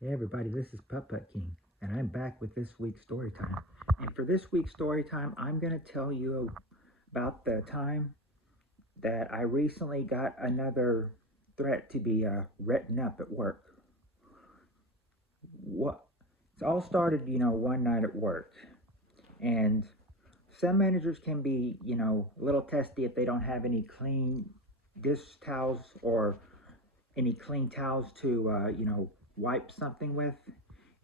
Hey everybody, this is Putt Putt King, and I'm back with this week's story time. And for this week's story time, I'm going to tell you about the time that I recently got another threat to be written up at work. What? It all started, one night at work, and some managers can be, a little testy if they don't have any clean dish towels or any clean towels to, wipe something with,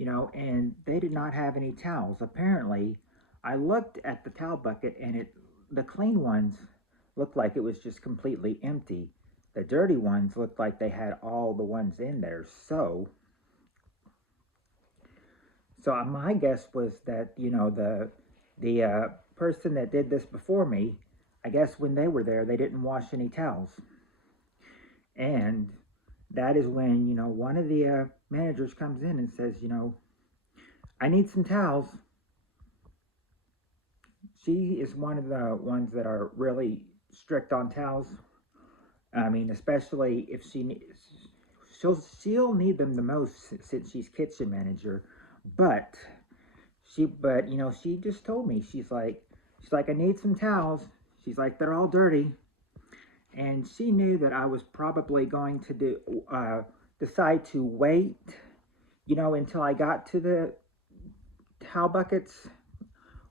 and they did not have any towels. Apparently, I looked at the towel bucket and the clean ones looked like it was just completely empty. The dirty ones looked like they had all the ones in there. So my guess was that, the person that did this before me, I guess when they were there, they didn't wash any towels. And that is when, one of the managers comes in and says, I need some towels. She is one of the ones that are really strict on towels. I mean, especially if she'll need them the most since she's kitchen manager. But she just told me she's like I need some towels. She's like they're all dirty, and she knew that I was probably going to decide to wait, until I got to the towel buckets,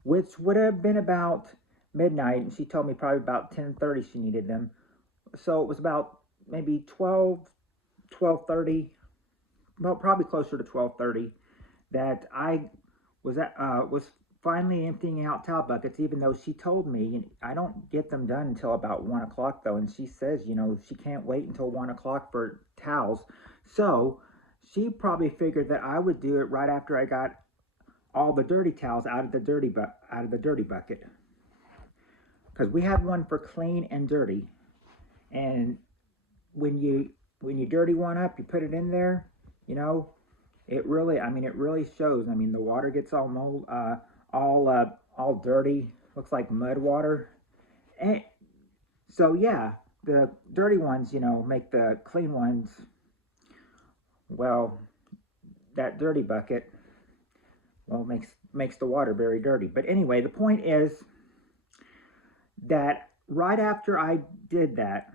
which would have been about midnight, and she told me probably about 10:30 she needed them. So it was about maybe 12:30, well, probably closer to 12:30, that I was finally emptying out towel buckets, even though she told me I don't get them done until about 1 o'clock though, and she says she can't wait until 1 o'clock for towels. So she probably figured that I would do it right after I got all the dirty towels out of the dirty bucket, because we have one for clean and dirty. And when you dirty one up, you put it in there. You know, it really shows. I mean, the water gets all all dirty. Looks like mud water. And so yeah, the dirty ones, make the clean ones. Well, that dirty bucket, well, makes the water very dirty. But anyway, the point is that right after I did that,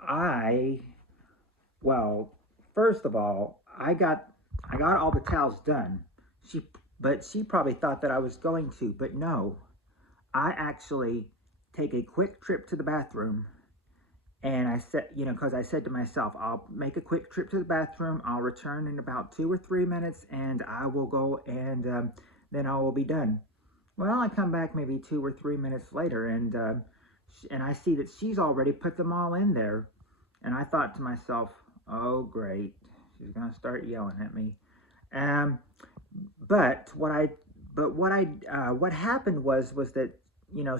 I well, first of all, I got all the towels done. She but she probably thought that I was going to, but no. I actually take a quick trip to the bathroom, and I said, because I said to myself, I'll make a quick trip to the bathroom. I'll return in about 2 or 3 minutes, and I will go, and then I will be done. Well, I come back maybe 2 or 3 minutes later, and I see that she's already put them all in there, and I thought to myself, oh great, she's gonna start yelling at me. Um, but what happened was that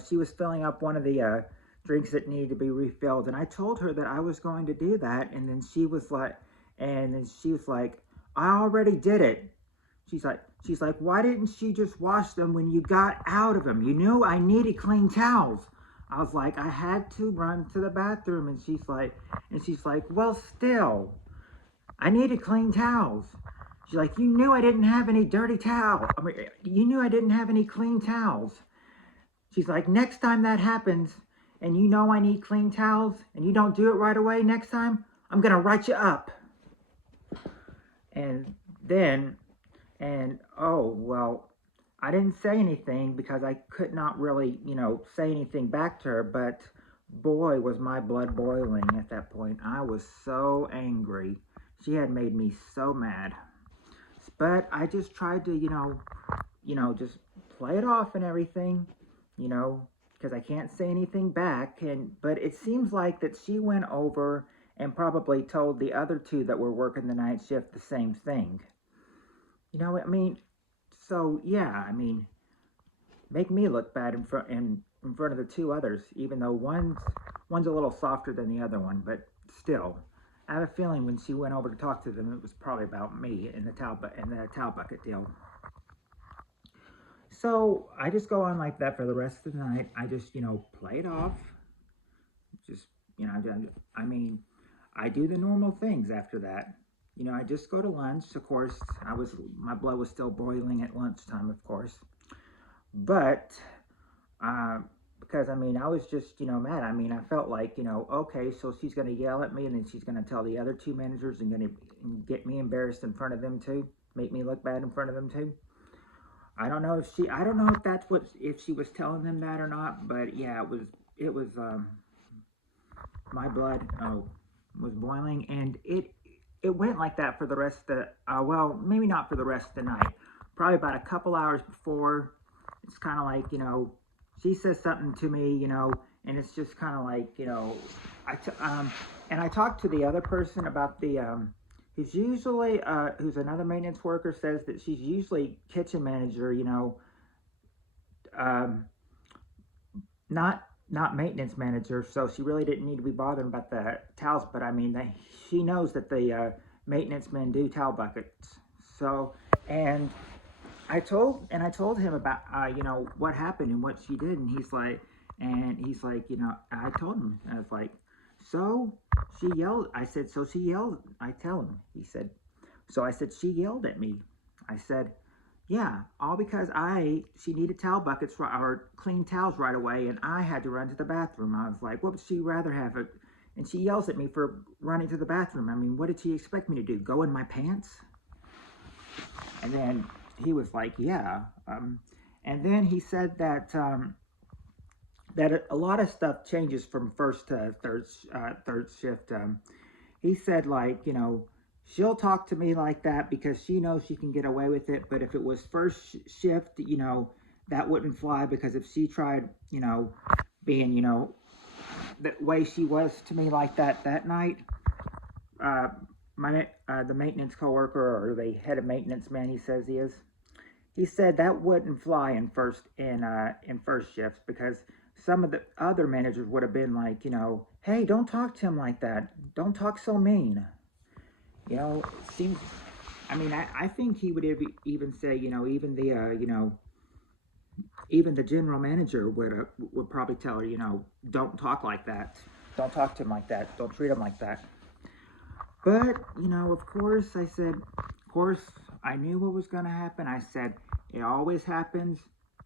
she was filling up one of the drinks that needed to be refilled, and I told her that I was going to do that, and then she was like, I already did it. She's like, why didn't she just wash them when you got out of them? You knew I needed clean towels. I was like, I had to run to the bathroom, and she's like, well, still, I needed clean towels. She's like, you knew I didn't have any dirty towels. I mean, you knew I didn't have any clean towels. She's like, next time that happens, and you know I need clean towels, and you don't do it right away next time, I'm gonna write you up. And then, and oh well, I didn't say anything because I could not really, say anything back to her. But boy, was my blood boiling at that point. I was so angry. She had made me so mad. But I just tried to, just play it off and everything, you know, because I can't say anything back. And but it seems like that she went over and probably told the other two that were working the night shift the same thing. I mean, so yeah, I mean, make me look bad in front of the two others, even though one's a little softer than the other one, but still. I have a feeling when she went over to talk to them, it was probably about me and the towel bucket deal. So I just go on like that for the rest of the night. I just play it off. Just I mean, I do the normal things after that. you know, I just go to lunch. Of course, my blood was still boiling at lunchtime, of course. But because I mean, I was just, you know, mad. I mean, I felt like, you know, okay, so she's going to yell at me, and then she's going to tell the other two managers and going to get me embarrassed in front of them too, make me look bad in front of them too. I don't know if that's what, if she was telling them that or not, but yeah, it was, my blood was boiling, and it went like that for the rest of the, well, maybe not for the rest of the night. Probably about a couple hours before, it's kind of like, you know, she says something to me, you know, and it's just kind of like, you know, and I talked to the other person about who's usually, who's another maintenance worker, says that she's usually kitchen manager, you know, um, not maintenance manager, so she really didn't need to be bothering about the towels. But I mean, she knows that the maintenance men do towel buckets. So, and I told him about you know, what happened and what she did, and he's like, you know, I told him, I was like, so she yelled. I said, so she yelled. I tell him. He said, so I said, she yelled at me. I said, yeah, all because she needed towel buckets or clean towels right away, and I had to run to the bathroom. I was like, what would she rather have? And she yells at me for running to the bathroom. I mean, what did she expect me to do? Go in my pants? And then he was like, yeah. And then he said that that a lot of stuff changes from first to third shift. He said, like, you know, she'll talk to me like that because she knows she can get away with it. But if it was first shift, you know, that wouldn't fly, because if she tried, you know, being, you know, the way she was to me like that night, uh, the maintenance coworker, or the head of maintenance man, he says he is. He said that wouldn't fly in first shifts, because some of the other managers would have been like, you know, hey, don't talk to him like that. Don't talk so mean. You know, it seems. I mean, I think he would even say, you know, you know, even the general manager would probably tell her, you know, don't talk like that. Don't talk to him like that. Don't treat him like that. But you know, of course, I said, of course, I knew what was going to happen. I said, it always happens.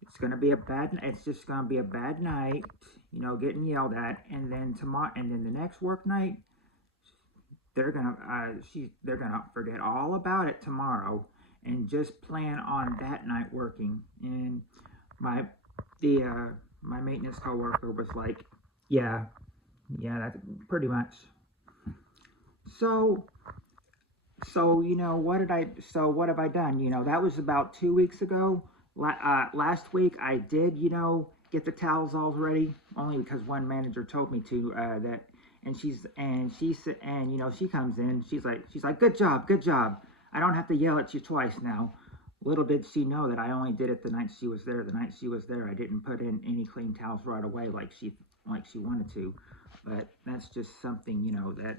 It's going to be a bad. It's just going to be a bad night. You know, getting yelled at, and then tomorrow, and then the next work night, they're gonna forget all about it tomorrow and just plan on that night working. And my the my maintenance coworker was like, yeah, yeah, that's pretty much. So you know, what have I done? You know, that was about 2 weeks ago. Last week I did, you know, get the towels all ready, only because one manager told me to, that. And you know, she comes in, she's like, good job, good job. I don't have to yell at you twice now. Little did she know that I only did it the night she was there. The night she was there, I didn't put in any clean towels right away like she wanted to. But that's just something, you know, that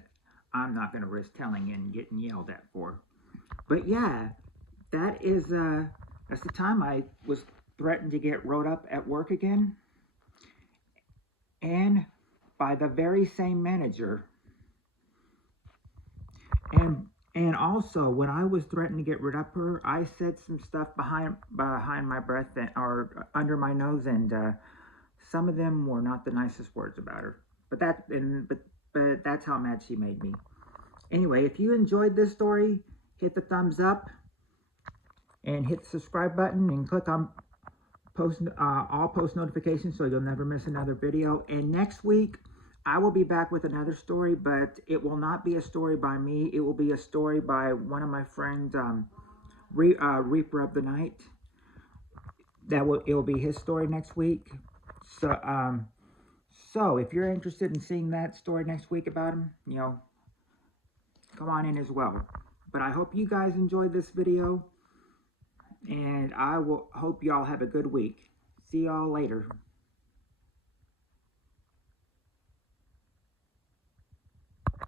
I'm not going to risk telling and getting yelled at for. But yeah, that is that's the time I was threatened to get wrote up at work again, and by the very same manager. And also, when I was threatened to get rid of her, I said some stuff behind my breath, or under my nose, and some of them were not the nicest words about her. But that's how mad she made me. Anyway, if you enjoyed this story, hit the thumbs up and hit the subscribe button, and click on all post notifications so you'll never miss another video. And next week I will be back with another story, but it will not be a story by me. It will be a story by one of my friends, Reaper of the Night. It will be his story next week. So so if you're interested in seeing that story next week about him, you know, come on in as well. But I hope you guys enjoyed this video, and I will hope y'all have a good week. See y'all later.